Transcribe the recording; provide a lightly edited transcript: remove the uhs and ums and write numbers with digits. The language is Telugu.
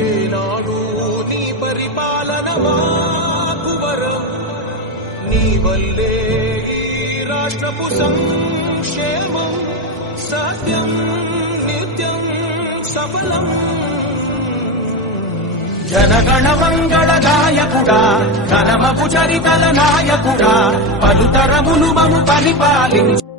ఏనాడు నీ పరిపాలన మాకు వరం, నీ వల్లే ఈ రాష్ట్రపు సంక్షేమం సత్యం నిత్యం సఫలం. జనగణ మంగళ గాయకుడా, ఘనమపు చరితల నాయకుడా, పలుతరములు మము పరిపాలించు.